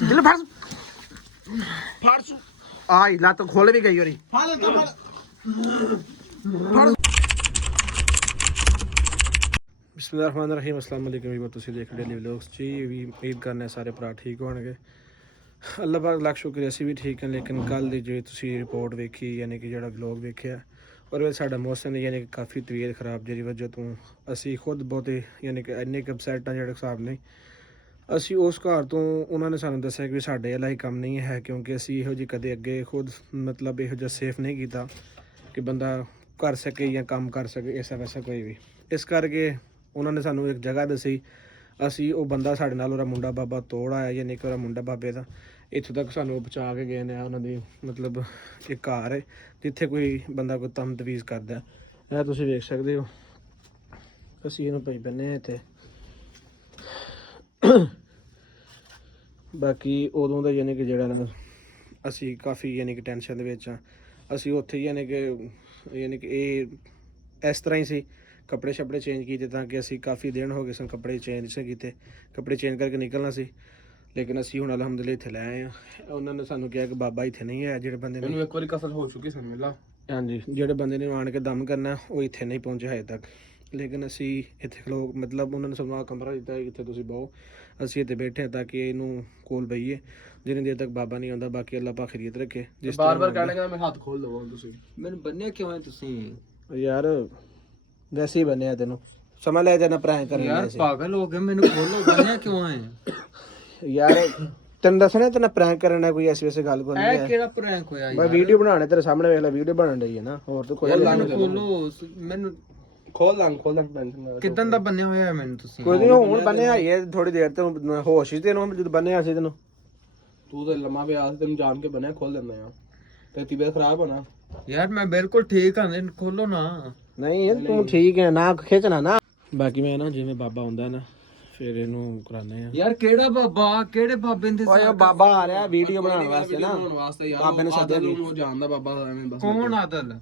दिल फाड़ फाड़ आई लत खोल भी गई और बिस्मिल्लाहिर्रहमानिर्रहीम अस्सलाम वालेकुम वीवर तुसीं देख डेली व्लॉग्स जी भी उम्मीद करने सारे भरा ठीक होणगे अल्लाह पाक लख शुक्र असीं भी ठीक हैं लेकिन कल दी जो तुसीं रिपोर्ट वेखी यानी कि जिहड़ा व्लॉग वेखिआ और वे साडा मौसम यानी कि काफ़ी तबीयत खराब जिहदी वजह तो असीं खुद बहुत यानी कि इन्ने क अपसैट जिहड़े हिसाब नहीं ਅਸੀਂ ਉਸ ਘਰ ਤੋਂ ਉਹਨਾਂ ਨੇ ਸਾਨੂੰ ਦੱਸਿਆ ਕਿ ਸਾਡੇ ਵਾਲਾ ਹੀ ਕੰਮ ਨਹੀਂ ਹੈ ਕਿਉਂਕਿ ਅਸੀਂ ਇਹੋ ਜਿਹੀ ਕਦੇ ਅੱਗੇ ਖੁਦ ਮਤਲਬ ਇਹੋ ਜਿਹਾ ਸੇਫ ਨਹੀਂ ਕੀਤਾ ਕਿ ਬੰਦਾ ਕਰ ਸਕੇ ਜਾਂ ਕੰਮ ਕਰ ਸਕੇ ਐਸਾ ਵੈਸਾ ਕੋਈ ਵੀ ਇਸ ਕਰਕੇ ਉਹਨਾਂ ਨੇ ਸਾਨੂੰ ਇੱਕ ਜਗ੍ਹਾ ਦੱਸੀ ਅਸੀਂ ਉਹ ਬੰਦਾ ਸਾਡੇ ਨਾਲ ਉਹਦਾ ਮੁੰਡਾ ਬਾਬਾ ਤੋੜ ਆਇਆ ਯਾਨੀ ਕਿ ਉਹਦਾ ਮੁੰਡਾ ਬਾਬੇ ਦਾ ਇੱਥੋਂ ਤੱਕ ਸਾਨੂੰ ਬਚਾ ਕੇ ਗਏ ਨੇ ਉਹਨਾਂ ਦੀ ਮਤਲਬ ਇੱਕ ਘਰ ਹੈ ਜਿੱਥੇ ਕੋਈ ਬੰਦਾ ਕੋਈ ਤਮ ਤਵੀਜ਼ ਕਰਦਾ ਇਹ ਤੁਸੀਂ ਵੇਖ ਸਕਦੇ ਹੋ ਅਸੀਂ ਇਹਨੂੰ ਪਈ ਬੰਨੇ ਇੱਥੇ ਬਾਕੀ ਉਦੋਂ ਦਾ ਯਾਨੀ ਕਿ ਜਿਹੜਾ ਨਾ ਅਸੀਂ ਕਾਫੀ ਯਾਨੀ ਕਿ ਟੈਨਸ਼ਨ ਦੇ ਵਿੱਚ ਆ ਅਸੀਂ ਉੱਥੇ ਯਾਨੀ ਕਿ ਇਹ ਇਸ ਤਰ੍ਹਾਂ ਹੀ ਸੀ ਕੱਪੜੇ ਛੱਪੜੇ ਚੇਂਜ ਕੀਤੇ ਤਾਂ ਕਿ ਅਸੀਂ ਕਾਫੀ ਦਿਨ ਹੋ ਗਏ ਸਨ ਕੱਪੜੇ ਚੇਂਜ ਕੀਤੇ ਕੱਪੜੇ ਚੇਂਜ ਕਰਕੇ ਨਿਕਲਣਾ ਸੀ ਲੇਕਿਨ ਅਸੀਂ ਹੁਣ ਅਲਹਮਦੁਲਿਲਾ ਇੱਥੇ ਲੈ ਆਏ ਆ ਉਹਨਾਂ ਨੇ ਸਾਨੂੰ ਕਿਹਾ ਕਿ ਬਾਬਾ ਇੱਥੇ ਨਹੀਂ ਹੈ ਜਿਹੜੇ ਬੰਦੇ ਨੇ ਇੱਕ ਵਾਰੀ ਕਸਰ ਹੋ ਚੁੱਕੀ ਸਾਨੂੰ ਮਿਲਾ ਹਾਂਜੀ ਜਿਹੜੇ ਬੰਦੇ ਨੇ ਆਣ ਕੇ ਦਮ ਕਰਨਾ ਉਹ ਇੱਥੇ ਨਹੀਂ ਪਹੁੰਚੇ ਹਜੇ ਤੱਕ ਲੇਕਿਨ ਅਸੀਂ ਇੱਥੇ ਖਲੋ ਮਤਲਬ ਉਹਨਾਂ ਨੇ ਸਾਨੂੰ ਕਮਰਾ ਦਿੱਤਾ ਇੱਥੇ ਤੁਸੀਂ ਬਹੁ ਅਸੀਂ ਇੱਥੇ ਬੈਠੇ ਹਾਂ ਤਾਂ ਕਿ ਇਹਨੂੰ ਕੋਲ ਬਈਏ ਜਿੰਨੀ ਦੇਰ ਤੱਕ ਬਾਬਾ ਨਹੀਂ ਆਉਂਦਾ ਬਾਕੀ ਅੱਲਾਹ ਪਾਕ ਖੈਰੀਅਤ ਰੱਖੇ ਜਿਸ ਬਾਰ-ਬਾਰ ਕਹਿਣਾ ਕਿ ਮੈਂ ਹੱਥ ਖੋਲ ਲਵਾਂ ਤੁਸੀਂ ਮੈਨੂੰ ਬੰਨਿਆ ਕਿਉਂ ਹੈ ਤੁਸੀਂ ਯਾਰ ਵੈਸੇ ਹੀ ਬੰਨਿਆ ਤੈਨੂੰ ਸਮਝ ਲੈ ਜਾਣਾ ਪ੍ਰੈਂਕ ਕਰਨ ਯਾਰ ਪਾਗਲ ਹੋ ਗਏ ਮੈਨੂੰ ਖੋਲੋ ਬੰਨਿਆ ਕਿਉਂ ਹੈ ਯਾਰ ਤੈਨੂੰ ਦੱਸਣਾ ਤੈਨੂੰ ਪ੍ਰੈਂਕ ਕਰਨਾ ਕੋਈ ਐਸੀ ਵੈਸੇ ਗੱਲ ਕੋਈ ਨਹੀਂ ਹੈ ਇਹ ਕਿਹੜਾ ਪ੍ਰੈਂਕ ਹੋਇਆ ਯਾਰ ਮੈਂ ਵੀਡੀਓ ਬਣਾਉਣੇ ਤੇਰੇ ਸਾਹਮਣੇ ਵੇਖ ਲੈ ਵੀਡੀਓ ਬਣਨ ਰਹੀ ਹੈ ਨਾ ਹੋਰ ਤਾਂ ਕੋਈ ਨਹੀਂ ਖੋਲੋ ਮੈਨੂੰ ਖੋਲ ਟੈਨਸ਼ਨ ਕਿਦਾਂ ਦਾ ਬੰਨਿਆ ਹੋਇਆ ਮੈਨੂੰ ਤੁਸੀਂ ਕੋਈ ਨਹੀਂ ਹੁਣ ਬੰਨਿਆ ਹੀ ਹੈ ਥੋੜੀ ਦੇਰ ਤੋਂ ਹੋਸ਼ ਹੀ ਤੈਨੂੰ ਜਦੋਂ ਬੰਨਿਆ ਸੀ ਤੈਨੂੰ ਤੂੰ ਤਾਂ ਲੰਮਾ ਪਿਆ ਸੀ ਤੈਨੂੰ ਜਾਣ ਕੇ ਬੰਨਿਆ ਖੋਲ ਦਿੰਦਾ ਆ ਤੇ ਤਬੀਅਤ ਖਰਾਬ ਹੋਣਾ ਯਾਰ ਮੈਂ ਬਿਲਕੁਲ ਠੀਕ ਹਾਂ ਖੋਲੋ ਨਾ ਨਹੀਂ ਤੂੰ ਠੀਕ ਹੈ ਨਾ ਖਿੱਚਣਾ ਨਾ ਬਾਕੀ ਮੈਂ ਨਾ ਜਿਵੇਂ ਬਾਬਾ ਹੁੰਦਾ ਨਾ ਫਿਰ ਇਹਨੂੰ ਕਰਾਣੇ ਆ ਯਾਰ ਕਿਹੜਾ ਬਾਬਾ ਕਿਹੜੇ ਬਾਬੇ ਦੇ ਓਏ ਬਾਬਾ ਆ ਰਿਹਾ ਵੀਡੀਓ ਬਣਾਉਣ ਵਾਸਤੇ ਨਾ ਬਾਬੇ ਨੇ ਸੱਦਿਆ ਨੂੰ ਜਾਣਦਾ ਬਾਬਾ ਐਵੇਂ ਬਸ ਕੌਣ ਆਦਲ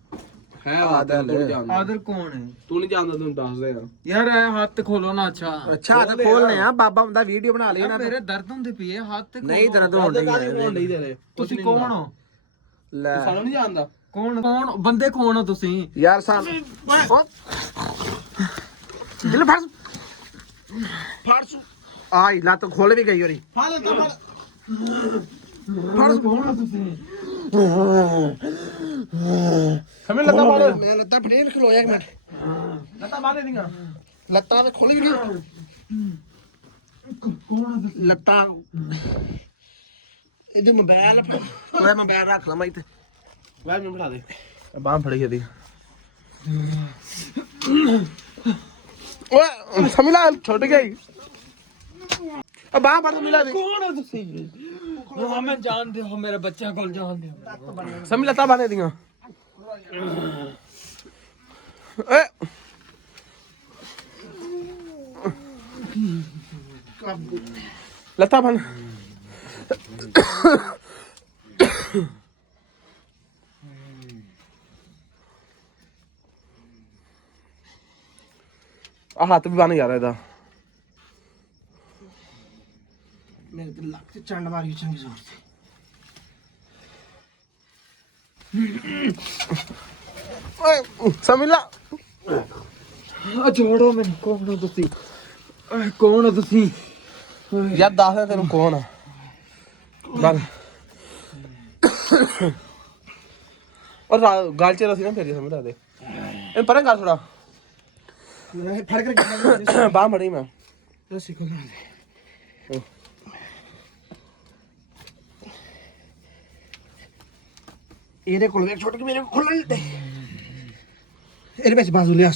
ਹੈ ਆਦਲ ਕੌਣ ਹੈ ਤੂੰ ਨਹੀਂ ਜਾਣਦਾ ਤੈਨੂੰ ਦੱਸ ਦੇ ਯਾਰ ਇਹ ਹੱਥ ਖੋਲੋ ਨਾ ਅੱਛਾ ਹੱਥ ਖੋਲਨੇ ਆ ਬਾਬਾ ਹੁੰਦਾ ਵੀਡੀਓ ਬਣਾ ਲਈ ਨਾ ਮੇਰੇ ਦਰਦ ਹੁੰਦੇ ਪਏ ਹੱਥ ਨਹੀਂ ਦਰਦ ਹੁੰਦੀ ਤੇਰੇ ਤੁਸੀਂ ਕੌਣ ਹੋ ਲੈ ਸਾਨੂੰ ਨਹੀਂ ਜਾਣਦਾ ਕੌਣ ਬੰਦੇ ਕੌਣ ਹੋ ਤੁਸੀਂ ਯਾਰ ਦਿਲ ਫਾੜ ਆਈ ਲੱਤ ਖੋਲ ਵੀ ਗਈ ਹੋਰੀ ਫਾੜ ਕੌਣ ਹੋ ਤੁਸੀਂ ਹਮੇ ਲੱਤਾਂ ਮਾਰ ਮੈਂ ਲੱਤਾਂ ਫੜੇਲ ਖਲੋਇਆ ਇੱਕ ਮਿੰਟ ਲੱਤਾਂ ਮਾਰ ਦੀਆਂ ਲੱਤਾਂ ਤੇ ਖੋਲ ਵੀ ਗਈ ਕੌਣ ਲੱਤਾਂ ਇਹਦੇ ਮੋਬਾਈਲ ਓਏ ਮੋਬਾਈਲ ਰੱਖ ਲਾ ਮੈਂ ਇੱਥੇ ਵਾਹ ਮੈਨੂੰ ਫੜਾ ਦੇ ਬਾਂਹ ਫੜੀ ਇਹਦੀ ਓਏ ਸਮਿਲਾ ਛੁੱਟ ਗਈ ਆ ਬਾਂਹ ਫੜ ਮਿਲਾ ਦੇ ਕੌਣ ਹੋ ਤੁਸੀਂ ਹਾਂ ਮੈਂ ਜਾਣਦੇ ਹੋ ਮੇਰੇ ਬੱਚਿਆਂ ਕੋਲ ਜਾਣਦੇ ਹੋ ਸਮਿਲਾ ਤਾਂ ਬਾਨੇ ਦੀਆਂ ਏ ਲੱਤਾਂ ਬਣ ਆ ਹੱਥ ਵੀ ਬਣ ਜਾ ਰਿਹਾ ਇਹਦਾ ਮੇਰੇ ਤੇ ਲੱਕ ਤੇ ਚੰਡ ਮਾਰੀ ਚੰਗੀ ਜ਼ੋਰ ਤੇ ਓਏ ਸਮਿਲਾ ਆ ਛੋੜੋ ਮੈਨੂੰ ਕੌਣ ਹੋ ਤੁਸੀਂ ਕੌਣ ਹੋ ਤੁਸੀਂ ਯਾਰ ਦੱਸ ਦੇ ਤੈਨੂੰ ਕੌਣ ਆ ਬਸ ਔਰ ਗੱਲ ਚ ਰਸੀ ਨਾ ਫੇਰੀ ਸਮਝਾ ਦੇ ਇਹ ਪਰਾਂ ਕਰ ਥੋੜਾ ਮੈਂ ਫੜ ਕੇ ਬਾਹ ਮੜੀ ਮੈਂ ਰਸੀ ਖੋਲ ਦੇ ਇਹਦੇ ਕੋਲ ਵੇਖ ਛੋਟ ਕੇ ਮੇਰੇ ਖੋਲਣ ਦੇ ਇਹਦੇ ਵਿੱਚ ਬਾਜ਼ੂ ਲਿਆ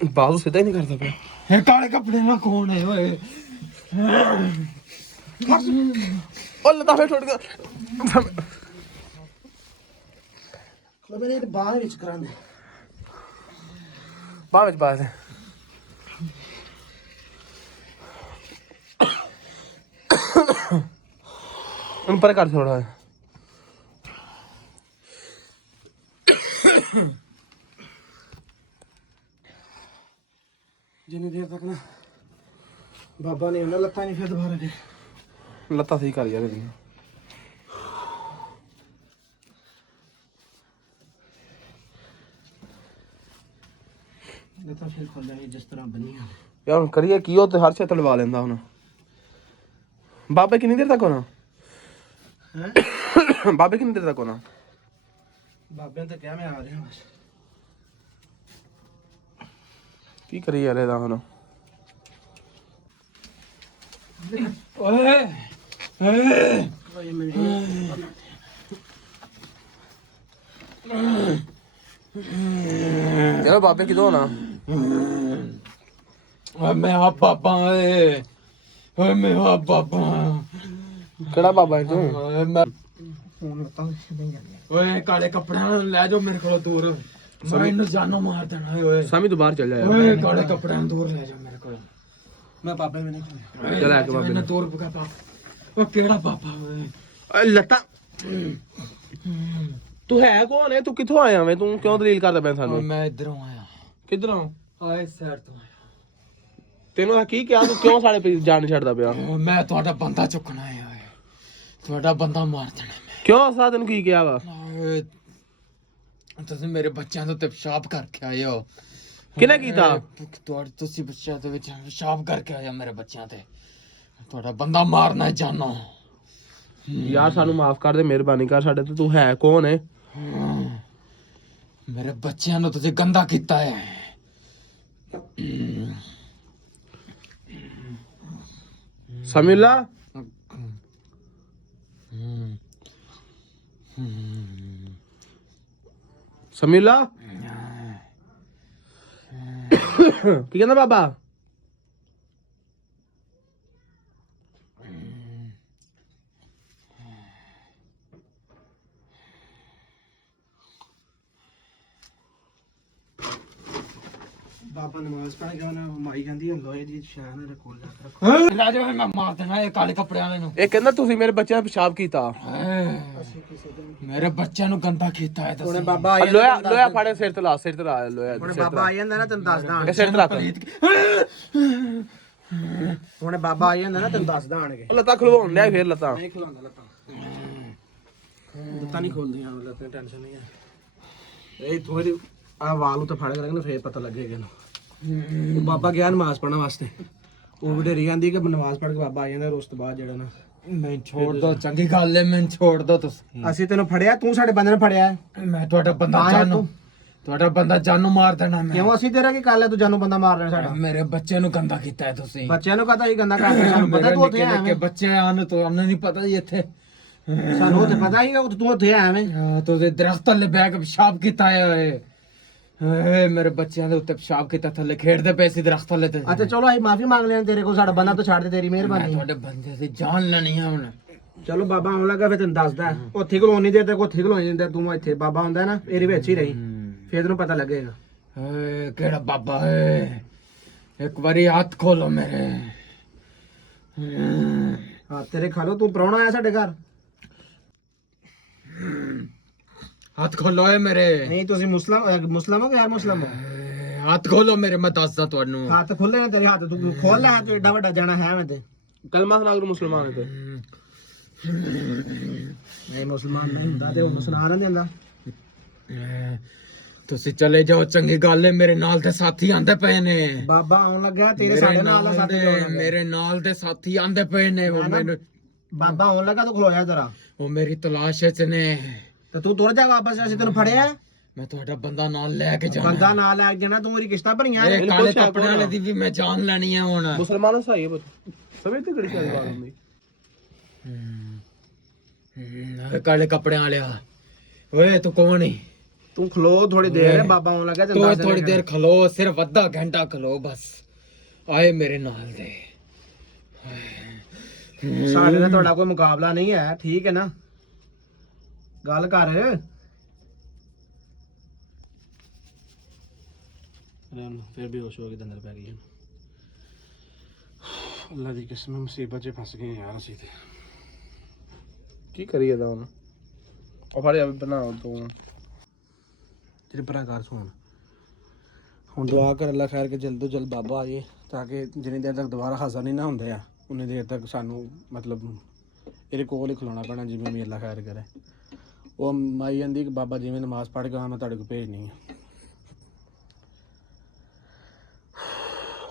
ਬਾਜ਼ੂ ਸਿੱਧਾ ਹੀ ਨਹੀਂ ਕਰਦਾ ਪਿਆ ਇਹ ਕਾਲੇ ਕੱਪੜੇ ਨਾਲ ਕੌਣ ਹੈ ਓਏ ਉਹ ਲੱਤਾਂ ਫੇਰ ਛੋਟ ਕੇ ਖਲੋ ਮੇਰੇ ਬਾਹ ਵਿੱਚ ਕਰਾਂਦੇ ਬਾਹ ਵਿੱਚ ਬਾਹ ਉਹਨੂੰ ਪਰ ਕਰ ਥੋੜਾ ਜਿੰਨੀ ਦੇਰ ਤੱਕ ਨਾ ਬਾਬਾ ਨੇ ਉਹਨਾਂ ਲੱਤਾਂ ਨਹੀਂ ਫਿਰ ਦੁਬਾਰਾ ਦੇ ਲੱਤਾਂ ਸਹੀ ਕਰ ਯਾਰ ਇਹਦੀਆਂ। ਲੱਤਾਂ ਫਿਰ ਖੋਲ੍ਹਣੀ ਜਿਸ ਤਰ੍ਹਾਂ ਬਣੀਆਂ ਯਾਰ ਹੁਣ ਕਰੀਏ ਕੀ, ਉਹ ਤੇ ਹਰ ਛੇਤ ਲਵਾ ਲੈਂਦਾ ਹੁਣ। ਬਾਬੇ ਕਿੰਨੀ ਦੇਰ ਤੱਕ ਹੋਣਾ? ਹੈ ਬਾਬੇ ਕਿੰਨੀ ਦੇਰ ਤੱਕ ਹੋਣਾ? ਬਾਬਿਆਂ ਤਾਂ ਕਿਹਾ ਮੈਂ ਆ ਰਿਹਾ ਬਸ। ਕੀ ਕਰੀ ਯਾਰ ਇਹਦਾ ਹੁਣ? ਓਏ ਓਏ ਮੇਰੇ ਯਾਰ ਬਾਬੇ ਕਿਦੋਂ ਹੋਣਾ? ਓਏ ਮੈਂ ਆ ਬਾਬਾ ਓਏ ਓਏ ਮੈਂ ਆ ਬਾਬਾ। ਕਿਹੜਾ ਬਾਬਾ ਹੈ ਤੂੰ? ਓਏ ਮੈਂ ਫੋਨ ਲੱਤਾਂ ਨਹੀਂ ਜਾਂਦੀਆਂ। ਓਏ ਕਾਲੇ ਕੱਪੜਿਆਂ ਨਾਲ ਲੈ ਜਾਓ ਮੇਰੇ ਕੋਲੋਂ ਦੂਰ। ਮੈਨੂੰ ਜਾਨੋਂ ਮਾਰ ਦੇਣਾ ਓਏ। ਸਾਮੀ ਤੂੰ ਬਾਹਰ ਚੱਲ ਜਾ ਯਾਰ। ਓਏ ਕਾਲੇ ਕੱਪੜਿਆਂ ਨੂੰ ਦੂਰ ਲੈ ਜਾਓ ਮੇਰੇ ਕੋਲੋਂ। ਮੈਂ ਬਾਬੇ ਮੈਨੂੰ ਖੋਇਆ। ਚੱਲ ਆ ਕੇ ਬਾਬੇ ਮੈਨੂੰ ਦੂਰ ਬਗਾ ਬਾਬਾ। ਉਹ ਕਿਹੜਾ ਬਾਬਾ ਓਏ? ਓਏ ਲੱਤਾਂ। ਤੂੰ ਹੈ ਕੌਣ ਹੈ? ਤੂੰ ਕਿੱਥੋਂ ਆਇਆ ਵੇਂ? ਤੂੰ ਕਿਉਂ ਦਲੀਲ ਕਰਦਾ ਪਿਆ ਸਾਨੂੰ? ਮੈਂ ਇਧਰੋਂ ਆਇਆ। ਕਿੱਧਰੋਂ? ਆਏ ਸਾਈਡ ਤੋਂ ਆਇਆ। ਤੈਨੂੰ ਆ ਕੀ ਕਿਹਾ? ਤੂੰ ਕਿਉਂ ਸਾਡੇ ਪੇ ਜਾਨ ਛੱਡਦਾ ਪਿਆ? ਮੈਂ ਤੁਹਾਡਾ ਬੰਦਾ ਚੁੱਕਣਾ ਹੈ ਓਏ। ਤੁਹਾਡਾ ਬੰਦਾ ਮਾਰ ਦੇਣਾ ਮੈਂ। ਕਿਉਂ ਅਸਾਂ ਤੈਨੂੰ ਕੀ ਕਿਹਾ ਵਾ? ਓਏ ਤੁਸੀਂ ਮੇਰੇ ਬੱਚਿਆਂ ਤੋਂ ਪਿਸ਼ਾਬ ਕਰਕੇ ਆਏ ਹੋ। ਕਿਹਨੇ ਕੀਤਾ? ਤੁਸੀਂ ਬੱਚਿਆਂ ਦੇ ਵਿੱਚ ਪਿਸ਼ਾਬ ਕਰਕੇ ਆਏ ਹੋ ਮੇਰੇ ਬੱਚਿਆਂ ਤੇ। ਤੁਹਾਡਾ ਬੰਦਾ ਮਾਰਨਾ ਹੈ ਜਾਨੋ। ਯਾਰ ਸਾਨੂੰ ਮਾਫ ਕਰ ਦੇ, ਮਿਹਰਬਾਨੀ ਕਰ ਸਾਡੇ ਤੇ। ਤੂੰ ਹੈ ਕੌਣ ਹੈ? ਮੇਰੇ ਬੱਚਿਆਂ ਨੂੰ ਤੁਸੀਂ ਗੰਦਾ ਕੀਤਾ ਹੈ। ਸਮੀਲਾ ਸਮੀਲਾ ਕੀ ਕਹਿੰਦਾ ਬਾਬਾ? ਬਾਬਾ ਨਮਾਜ਼ ਪੜ੍ਹ ਗਿਆ ਨਾ, ਮਾਈ ਕਹਿੰਦੀ ਹੈ ਲੋਹੇ ਦੀ ਸ਼ਾਨ ਰੱਖੋ ਰੱਖੋ। ਲੈ ਜਾ ਮੈਂ ਮਾਰ ਦੇਣਾ ਇਹ ਕਾਲੇ ਕੱਪੜਿਆਂ ਵਾਲੇ ਨੂੰ। ਇਹ ਕਹਿੰਦਾ ਤੁਸੀਂ ਮੇਰੇ ਬੱਚਿਆਂ ਦਾ ਪਿਸ਼ਾਬ ਕੀਤਾ। ਮੇਰੇ ਬੱਚਿਆਂ ਨੂੰ ਗੰਦਾ ਕੀਤਾ ਹੈ ਤੁਸੀਂ। ਬਾਬਾ ਲੋਹਾ ਲੋਹਾ ਫਾੜੇ ਸਿਰ ਤੇ ਲਾ, ਸਿਰ ਤੇ ਲਾ ਲੋਹਾ। ਹੁਣ ਬਾਬਾ ਆ ਜਾਂਦਾ ਨਾ ਤੈਨੂੰ ਦੱਸਦਾ। ਇਹ ਸਿਰ ਤੇ ਰੱਖ। ਹੁਣ ਬਾਬਾ ਆ ਜਾਂਦਾ ਨਾ ਤੈਨੂੰ ਦੱਸਦਾ ਆਣਗੇ। ਲੱਤਾਂ ਖਲਵਾਉਣ ਲਿਆ ਫੇਰ ਲੱਤਾਂ ਨਹੀਂ ਖਲਾਉਂਦਾ ਲੱਤਾਂ। ਲੱਤਾਂ ਨਹੀਂ ਖੋਲਦੀਆਂ ਲੱਤਾਂ ਟੈਨਸ਼ਨ ਨਹੀਂ ਹੈ। ਇਹ ਥੋੜੀ ਆ ਵਾਲ ਉੱਤੇ ਫੜ ਕਰਾਂਗੇ ਨਾ ਫੇਰ ਪਤਾ ਲੱਗੇਗਾ ਨਾ। ਉਹ ਬਾਬਾ ਗਿਆ ਨਮਾਜ਼ ਪੜ੍ਹਨ ਵਾਸਤੇ। ਉਹ ਵਡੇਰੀ ਕਹਿੰਦੀ ਕਿ ਨਮਾਜ਼ ਪੜ੍ਹ ਕੇ ਬਾਬਾ ਆ ਜਾਂਦਾ। ਉਸ ਤੋਂ ਬਾਅਦ ਜਿਹੜਾ ਨਾ ਮੈਂ ਛੋੜ ਦੋ। ਚੰਗੀ ਗੱਲ ਹੈ ਮੈਂ ਛੋੜ ਦੋ ਤੁਸੀਂ। ਅਸੀਂ ਤੈਨੂੰ ਫੜਿਆ, ਤੂੰ ਸਾਡੇ ਬੰਦੇ ਨੂੰ ਫੜਿਆ। ਮੈਂ ਤੁਹਾਡਾ ਬੰਦਾ ਜਾਨੂ, ਤੁਹਾਡਾ ਬੰਦਾ ਜਾਨੂ ਮਾਰ ਦੇਣਾ ਮੈਂ। ਕਿਉਂ? ਅਸੀਂ ਤੇਰਾ ਕੀ ਗੱਲ ਹੈ ਤੂੰ ਜਾਨੂ ਬੰਦਾ ਮਾਰ ਰਿਹਾ ਸਾਡਾ? ਮੇਰੇ ਬੱਚੇ ਨੂੰ ਗੰਦਾ ਕੀਤਾ ਹੈ ਤੁਸੀਂ। ਬੱਚਿਆਂ ਨੂੰ ਕਹਤਾ ਹੀ ਗੰਦਾ ਕਰਦਾ। ਸਾਨੂੰ ਪਤਾ ਤੂੰ ਉੱਥੇ ਆਵੇਂ ਬੱਚੇ ਆਨ ਤੁਹਾਨੂੰ ਨਹੀਂ ਪਤਾ ਜੀ ਇੱਥੇ। ਸਾਨੂੰ ਉੱਥੇ ਪਤਾ ਹੀ ਤੂੰ ਉੱਥੇ ਆਵੇਂ। ਤੁਸੀਂ ਦਰਖਤ ਥੱਲੇ ਬਹਿ ਕੇ ਪਿਸ਼ਾਬ ਕੀਤਾ ਹੈ। ਏ ਮੇਰੇ ਬੱਚਿਆਂ ਦੇ ਉੱਤੇ ਪਿਸ਼ਾਬ ਕੀਤਾ, ਥੱਲੇ ਖੇਡਦੇ ਪਏ ਸੀ ਦਰਖਤ ਥੱਲੇ ਤੇ। ਅੱਛਾ ਚਲੋ ਅਸੀਂ ਮਾਫੀ ਮੰਗ ਲੈਣ ਤੇਰੇ ਕੋਲ। ਸਾਡਾ ਬੰਦਾ ਤਾਂ ਛੱਡ ਦੇ, ਤੇਰੀ ਮਿਹਰਬਾਨੀ। ਤੁਹਾਡੇ ਬੰਦੇ ਦੀ ਜਾਨ ਲੈਣੀ ਹੈ ਹੁਣ। ਚਲੋ ਬਾਬਾ ਆਉਣ ਲੱਗਾ ਫਿਰ ਤੈਨੂੰ ਦੱਸਦਾ। ਉੱਥੇ ਖਲੋਣੀ ਦੇ ਤੇ ਉੱਥੇ ਖਲੋਣੀ ਦਿੰਦਾ। ਤੂੰ ਇੱਥੇ ਬਾਬਾ ਹੁੰਦਾ ਨਾ ਇਹਦੇ ਵਿੱਚ ਹੀ ਰਹੀ, ਫਿਰ ਤੈਨੂੰ ਪਤਾ ਲੱਗੇਗਾ। ਏ ਕਿਹੜਾ ਬਾਬਾ ਹੈ? ਇੱਕ ਵਾਰੀ ਹੱਥ ਖੋਲੋ ਮੇਰੇ। ਹਾਂ ਤੇਰੇ ਖਾ ਲੋ। ਤੂੰ ਪ੍ਰਾਹੁਣਾ ਆਇਆ ਸਾਡੇ ਘਰ। ਹੱਥ ਖੋਲੋ ਏ ਮੇਰੇ। ਨਹੀਂ ਤੁਸੀਂ ਮੁਸਲਮ ਹੋ ਕਿ ਯਾਰ ਮੁਸਲਮ ਹੋ? ਹੱਥ ਖੋਲੋ ਮੇਰੇ, ਮੈਂ ਦੱਸਦਾ ਤੁਹਾਨੂੰ। ਹੱਥ ਖੋਲੇ ਨੇ ਤੇਰੇ ਹੱਥ। ਤੂੰ ਖੋਲ ਲੈ ਹੱਥ। ਏਡਾ ਵੱਡਾ ਜਾਣਾ ਹੈ ਮੈਂ ਤੇ। ਕਲਮਾ ਸੁਣਾ ਕੇ ਮੁਸਲਮਾਨ ਹੈ ਤੇ। ਨਹੀਂ ਮੁਸਲਮਾਨ ਨਹੀਂ ਹੁੰਦਾ ਤੇ ਉਹ ਸੁਣਾ ਨਾ ਦਿੰਦਾ। ਤੁਸੀਂ ਚਲੇ ਜਾਓ, ਚੰਗੀ ਗੱਲ ਹੈ। ਮੇਰੇ ਨਾਲ ਦੇ ਸਾਥੀ ਆਂਦੇ ਪਏ ਨੇ। ਬਾਬਾ ਆਉਣ ਲੱਗਾ ਤੇਰੇ ਸਾਡੇ ਨਾਲ ਦਾ ਸਾਥੀ। ਮੇਰੇ ਨਾਲ ਦੇ ਸਾਥੀ ਆਂਦੇ ਪਏ ਨੇ। ਉਹ ਮੈਨੂੰ ਬਾਬਾ ਆਉਣ ਲੱਗਾ ਤੂੰ ਖਲੋਇਆ ਜਰਾ। ਉਹ ਮੇਰੀ ਤਲਾਸ਼ ਵਿੱਚ ਨੇ ਤੇ ਤੂੰ ਤੁਰ ਜਾ ਵਾਪਸ। ਅਸੀਂ ਤੈਨੂੰ ਫੜਿਆ। ਮੈਂ ਤੁਹਾਡਾ ਬੰਦਾ ਨਾਲ ਲੈ ਕੇ ਜਾਣਾ। ਬੰਦਾ ਨਾਲ ਲੈ ਕੇ ਜਾਣਾ। ਤੂੰ ਮੇਰੀ ਕਿਸ਼ਤਾਂ ਭਰੀਆਂ। ਇਹ ਕਾਲੇ ਕੱਪੜਿਆਂ ਵਾਲੇ ਦੀ ਵੀ ਮੈਂ ਜਾਨ ਲੈਣੀ ਹੈ ਹੁਣ। ਮੁਸਲਮਾਨਾਂ ਸਹੀ ਹੈ ਸਮਝ ਤੇ ਕਿਹੜੀ ਸਾਰੀ ਗੱਲ ਹੁੰਦੀ। ਕਾਲੇ ਕੱਪੜਿਆਂ ਵਾਲਿਆ ਓਏ ਤੂੰ ਕੌਣ ਹੈ? ਤੂੰ ਖਲੋ ਥੋੜੀ ਦੇਰ। ਬਾਬਾ ਆਉਣ ਲੱਗਾ ਤੂੰ ਥੋੜੀ ਦੇਰ ਖਲੋ, ਸਿਰਫ ਅੱਧਾ ਘੰਟਾ ਖਲੋ ਬਸ। ਆਏ ਮੇਰੇ ਨਾਲ ਦੇ। ਸਾਡੇ ਨਾਲ ਤੁਹਾਡਾ ਕੋਈ ਮੁਕਾਬਲਾ ਨਹੀਂ ਹੈ, ਠੀਕ ਹੈ ਨਾ? ਗੱਲ ਕਰ। ਫਿਰ ਬੇਹੋਸ਼ ਹੋ ਕੇ ਅੰਦਰ ਪੈ ਗਈ। ਅੱਲਾ ਦੀ ਕਿਸਮ ਮੁਸੀਬਤ 'ਚ ਫਸ ਗਏ ਯਾਰ ਅਸੀਂ ਤੇ। ਕੀ ਕਰੀਏ ਦਾ ਹੁਣ? ਉਹ ਫੜ ਜਾ ਬਣਾ ਤੂੰ। ਤੇਰੇ ਭਰਾ ਘਰ ਸੁਣ, ਹੁਣ ਦੁਆ ਕਰ ਅੱਲਾ ਖੈਰ ਕੇ ਜਲਦ ਤੋਂ ਜਲਦ ਬਾਬਾ ਆ ਜਾਏ, ਤਾਂ ਕਿ ਜਿੰਨੀ ਦੇਰ ਤੱਕ ਦੁਬਾਰਾ ਹਾਜ਼ਰ ਨਹੀਂ ਨਾ ਹੁੰਦੇ ਆ ਉਨੀ ਦੇਰ ਤੱਕ ਸਾਨੂੰ ਮਤਲਬ ਇਹਦੇ ਕੋਲ ਹੀ ਖਲੋਣਾ ਪੈਣਾ ਜਿਵੇਂ ਵੀ ਅੱਲਾ ਖੈਰ ਕਰੇ। ਉਹ ਮਾਈ ਕਹਿੰਦੀ ਕਿ ਬਾਬਾ ਜਿਵੇਂ ਨਮਾਜ਼ ਪੜ੍ਹ ਕੇ ਮੈਂ ਤੁਹਾਡੇ ਕੋਲ ਭੇਜਣੀ ਹੈ।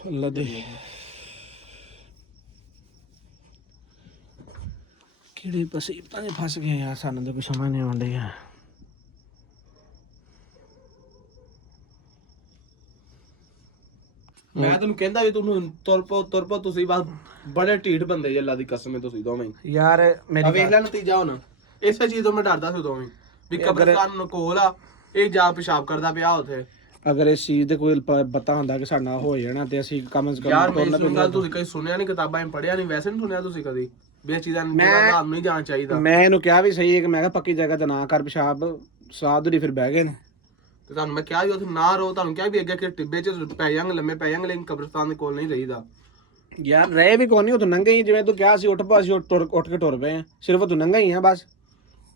ਅੱਲਾ ਦੇ ਕਿਹੜੇ ਪਸੀਬਾਂ 'ਚ ਫਸ ਗਏ ਯਾਰ, ਸਾਨੂੰ ਤਾਂ ਕੋਈ ਸਮਝ ਨਹੀਂ ਆਉਂਦੀ ਆ। ਮੈਂ ਤੈਨੂੰ ਕਹਿੰਦਾ ਵੀ ਤੁਹਾਨੂੰ ਤੁਰ ਪੋ ਤੁਸੀਂ ਬਸ ਬੜੇ ਢੀਠ ਬੰਦੇ ਜੇ, ਅੱਲਾ ਦੀ ਕਸਮ ਹੈ ਤੁਸੀਂ ਦੋਵੇਂ ਹੀ। ਯਾਰ ਆ ਮੇਰੀ ਵੇਖ ਲੈ ਨਤੀਜਾ ਹੁਣ, ਇਸੇ ਚੀਜ਼ ਤੋਂ ਮੈਂ ਡਰਦਾ ਸੀ ਦੋਵੇਂ ਵੀ ਕਬਰਸਤਾਨ ਨੂੰ ਕੋਲ ਆ, ਇਹ ਜਾ ਪਿਸ਼ਾਬ ਕਰਦਾ ਪਿਆ ਉੱਥੇ। ਅਗਰ ਇਸ ਚੀਜ਼ ਦੇ ਕੋਈ ਪਤਾ ਹੁੰਦਾ ਕਿ ਸਾਡਾ ਹੋ ਜਾਣਾ ਤੇ ਅਸੀਂ ਕਮ ਸੇ ਯਾਰ ਕਮ ਮੇਰੀ ਗੱਲ ਤੁਸੀਂ ਕਦੇ ਸੁਣਿਆ ਨਹੀਂ, ਕਿਤਾਬਾਂ 'ਚ ਪੜ੍ਹਿਆ ਨਹੀਂ, ਵੈਸੇ ਨਹੀਂ ਸੁਣਿਆ ਤੁਸੀਂ ਕਦੀ ਵੀ ਇਹ ਚੀਜ਼ਾਂ ਤੁਹਾਨੂੰ ਨਹੀਂ ਜਾਣਾ ਚਾਹੀਦਾ। ਮੈਂ ਇਹਨੂੰ ਕਿਹਾ ਵੀ ਸਹੀ ਹੈ ਕਿ ਮੈਂ ਕਿਹਾ ਪੱਕੀ ਜਗ੍ਹਾ ਤੇ ਨਾ ਕਰ ਪਿਸ਼ਾਬ, ਸਾਧੂ ਫਿਰ ਬਹਿ ਗਏ ਨੇ। ਤੇ ਤੁਹਾਨੂੰ ਮੈਂ ਕਿਹਾ ਵੀ ਉੱਥੇ ਨਾ ਰਹੋ, ਤੁਹਾਨੂੰ ਕਿਹਾ ਵੀ ਅੱਗੇ ਕਿ ਟਿੱਬੇ 'ਚ ਪੈ ਜਾਂਗੇ, ਲੰਮੇ ਪੈ ਜਾਂਗੇ, ਲੇਕਿਨ ਕਬਰਸਤਾਨ ਦੇ ਕੋਲ ਨਹੀਂ ਰਹੀਦਾ। ਯਾਰ ਰਹੇ ਵੀ ਕੋਈ ਨਹੀਂ, ਉਹ ਤਾਂ ਨੰਗੇ ਹੀ, ਜਿਵੇਂ ਤੂੰ ਕਿਹਾ ਸੀ ਉੱਠ ਪਾ, ਅਸੀਂ ਉੱਠ ਕੇ ਟੁਰ ਪਏ ਆ, ਸਿਰਫ ਤੂੰ ਨੰਗਾ ਹੀ ਆ ਬਸ।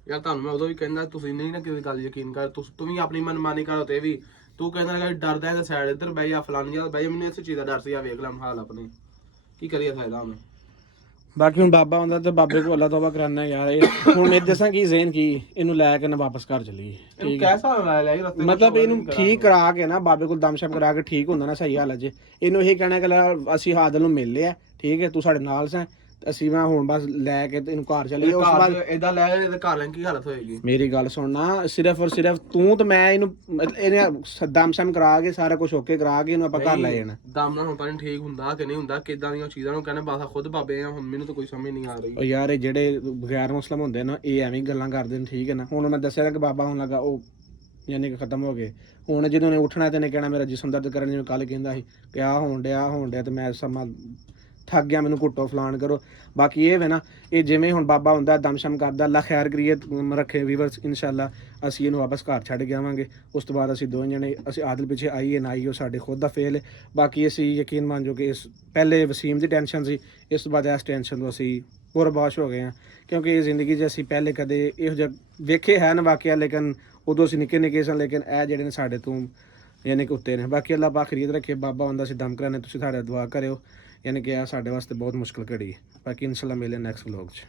ਯਾਰ ਤੁਹਾਨੂੰ ਮੈਂ ਉਦੋਂ ਵੀ ਕਹਿੰਦਾ ਤੁਸੀਂ ਨਹੀਂ ਨਾ ਕਿਸੇ ਗੱਲ ਯਕੀਨ ਕਰ, ਤੂੰ ਵੀ ਆਪਣੀ ਮਨਮਾਨੀ ਕਰੋ ਤੇ ਵੀ ਤੂੰ ਕਹਿੰਦਾ ਕਿ ਡਰਦਾ ਹੈ ਤਾਂ ਸਾਈਡ ਇੱਧਰ ਬਹਿ ਜਾ ਫਲਾਨੀ ਜਗ੍ਹਾ ਬਹਿ ਜਾ, ਮੈਨੂੰ ਇਸ ਚੀਜ਼ ਦਾ ਡਰ ਸੀ। ਆ ਵੇਖ ਲੈ ਹਾਲ ਆਪਣੇ, ਕੀ ਕਰੀਏ ਫਾਇਦਾ ਹੁਣ। ਬਾਕੀ ਹੁਣ ਬਾਬਾ ਹੁੰਦਾ ਤੇ ਬਾਬੇ ਕੋਲ ਅੱਲਾ ਤੌਬਾ ਕਰਾਨਾ ਯਾਰ। ਇਹ ਹੁਣ ਮੇਰੇ ਦੱਸਾਂ ਕੀ ਜ਼ੇਨ ਕੀ, ਇਹਨੂੰ ਲੈ ਕੇ ਨਾ ਵਾਪਸ ਘਰ ਚੱਲੀਏ। ਇਹਨੂੰ ਕੈਸਾ ਲੈ ਰਸਤੇ ਮਤਲਬ ਇਹਨੂੰ ਠੀਕ ਕਰਾ ਕੇ ਨਾ ਬਾਬੇ ਕੋਲ ਦਮਸ਼ਮ ਕਰਾ ਕੇ ਠੀਕ ਹੁੰਦਾ ਨਾ ਸਹੀ ਹਾਲਤ 'ਚ, ਇਹਨੂੰ ਇਹ ਕਹਿਣਾ ਕਿ ਅਸੀਂ ਹਾਦਲ ਨੂੰ ਮਿਲ ਲਿਆ, ਠੀਕ ਹੈ ਤੂੰ ਸਾਡੇ ਨਾਲ ਸੈਂ, ਅਸੀਂ ਮੈਂ ਹੁਣ ਬਸ ਲੈ ਕੇ ਤੇ ਇਹਨੂੰ ਘਰ ਚੱਲੀਏ। ਉਸ ਤੋਂ ਬਾਅਦ ਇਦਾਂ ਲੈ ਤੇ ਘਰ ਲੈਣ ਕੀ ਹਾਲਤ ਹੋਏਗੀ। ਮੇਰੀ ਗੱਲ ਸੁਣਨਾ, ਸਿਰਫ ਔਰ ਸਿਰਫ ਤੂੰ ਤੇ ਮੈਂ ਇਹਨੇ ਦਮਸ਼ਮ ਕਰਾ ਕੇ ਸਾਰਾ ਕੁਝ ਓਕੇ ਕਰਾ ਕੇ ਇਹਨੂੰ ਆਪਾਂ ਘਰ ਲੈ ਜਾਣਾ। ਦਮ ਨਾਲ ਹੁਣ ਪਤਾ ਨਹੀਂ ਠੀਕ ਹੁੰਦਾ ਕਿ ਨਹੀਂ ਹੁੰਦਾ, ਕਿਦਾਂ ਦੀਆਂ ਚੀਜ਼ਾਂ ਨੂੰ ਕਹਿੰਦੇ ਬਸ ਖੁਦ ਬਾਬੇ ਆ, ਹੁਣ ਮੈਨੂੰ ਤਾਂ ਕੋਈ ਸਮਝ ਨਹੀਂ ਆ ਰਹੀ। ਉਹ ਯਾਰ ਇਹ ਜਿਹੜੇ ਗੈਰ ਮੁਸਲਮ ਹੁੰਦੇ ਨਾ, ਇਹ ਐਵੇਂ ਗੱਲਾਂ ਕਰਦੇ ਨੇ, ਠੀਕ ਹੈ ਨਾ। ਹੁਣ ਮੈਂ ਦੱਸਿਆ ਕਿ ਬਾਬਾ ਹੁਣ ਲੱਗਾ ਉਹ ਯਾਨੀ ਕਿ ਖਤਮ ਹੋ ਗਏ। ਹੁਣ ਜਦੋਂ ਨੇ ਉੱਠਣਾ ਤੇ ਨੇ ਕਹਿਣਾ ਮੇਰਾ ਜਿਸਮ ਦਰਦ ਕਰਨ, ਜਿਵੇਂ ਕੱਲ ਕਹਿੰਦਾ ਸੀ ਕਿ ਆਹ ਹੋਣ ਡਿਆ ਤੇ ਮੈਂ ਸਮਾਂ ਥੱਕ ਗਿਆ, ਮੈਨੂੰ ਘੁੱਟੋ ਫਲਾਣ ਕਰੋ। ਬਾਕੀ ਇਹ ਵੇ ਨਾ, ਇਹ ਜਿਵੇਂ ਹੁਣ ਬਾਬਾ ਹੁੰਦਾ ਦਮਸ਼ਮ ਕਰਦਾ, ਅੱਲਾ ਖੈਰ ਕਰੀਏ ਰੱਖੇ ਵੀਵਰਸ, ਇਨਸ਼ਾਅੱਲਾ ਅਸੀਂ ਇਹਨੂੰ ਵਾਪਸ ਘਰ ਛੱਡ ਕੇ ਆਵਾਂਗੇ। ਉਸ ਤੋਂ ਬਾਅਦ ਅਸੀਂ ਦੋਵੇਂ ਜਣੇ ਅਸੀਂ ਆਦਲ ਪਿੱਛੇ ਆਈਏ ਨਾ ਆਈਏ, ਸਾਡੇ ਖੁਦ ਦਾ ਫੇਲ ਹੈ। ਬਾਕੀ ਅਸੀਂ ਯਕੀਨ ਮੰਨ ਜੋ ਕਿ ਇਸ ਪਹਿਲੇ ਵਸੀਮ ਦੀ ਟੈਨਸ਼ਨ ਸੀ, ਇਸ ਤੋਂ ਬਾਅਦ ਇਸ ਟੈਨਸ਼ਨ ਤੋਂ ਅਸੀਂ ਪੁਰਬਾਸ਼ ਹੋ ਗਏ ਹਾਂ, ਕਿਉਂਕਿ ਇਹ ਜ਼ਿੰਦਗੀ 'ਚ ਅਸੀਂ ਪਹਿਲੇ ਕਦੇ ਇਹੋ ਜਿਹਾ ਵੇਖੇ ਹੈ ਨਾ ਵਾਕਿਆ, ਲੇਕਿਨ ਉਦੋਂ ਅਸੀਂ ਨਿੱਕੇ ਸਨ, ਲੇਕਿਨ ਇਹ ਜਿਹੜੇ ਨੇ ਸਾਡੇ ਤੋਂ ਯਾਨੀ ਕਿ ਉੱਤੇ ਨੇ। ਬਾਕੀ ਅੱਲਾ ਪਾਕ ਖਰੀਦ ਰੱਖੇ, ਬਾਬਾ ਹੁੰਦਾ ਅਸੀਂ ਦਮ ਕਰਾਨੇ, ਤੁਸੀਂ ਸਾਡੇ ਦੁਆ ਕਰਿਓ, ਯਾਨੀ ਕਿ ਇਹ ਸਾਡੇ ਵਾਸਤੇ ਬਹੁਤ ਮੁਸ਼ਕਿਲ ਘੜੀ ਹੈ। ਬਾਕੀ ਇਨਸ਼ਾਅੱਲਾ ਮਿਲੇ ਨੈਕਸਟ ਵਲੌਗ 'ਚ।